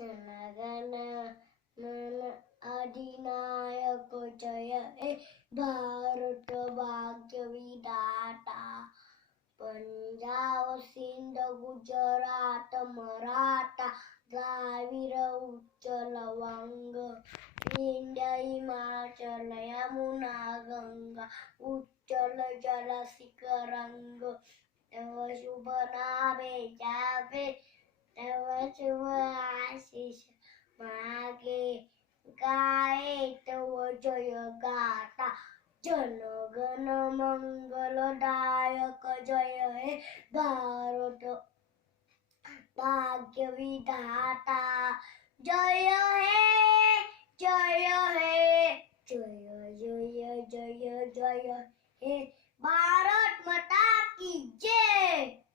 जनगण मन अधिनायक जय हे भारत भाग्य विधाता पंजाब सिंध गुजरात मराठा द्राविड उच्चल वंग विंध्य हिमाचल यमुना गंगा उच्चल जल शिखरंग तव शुभ नामे जावे तव शुभ आशीष मागे गाये तव जय गाथा जनगण मंगलदायक जय हे भारत भाग्य विधाता जय हे जय हे जय जय जय जय हे भारत माता की जय।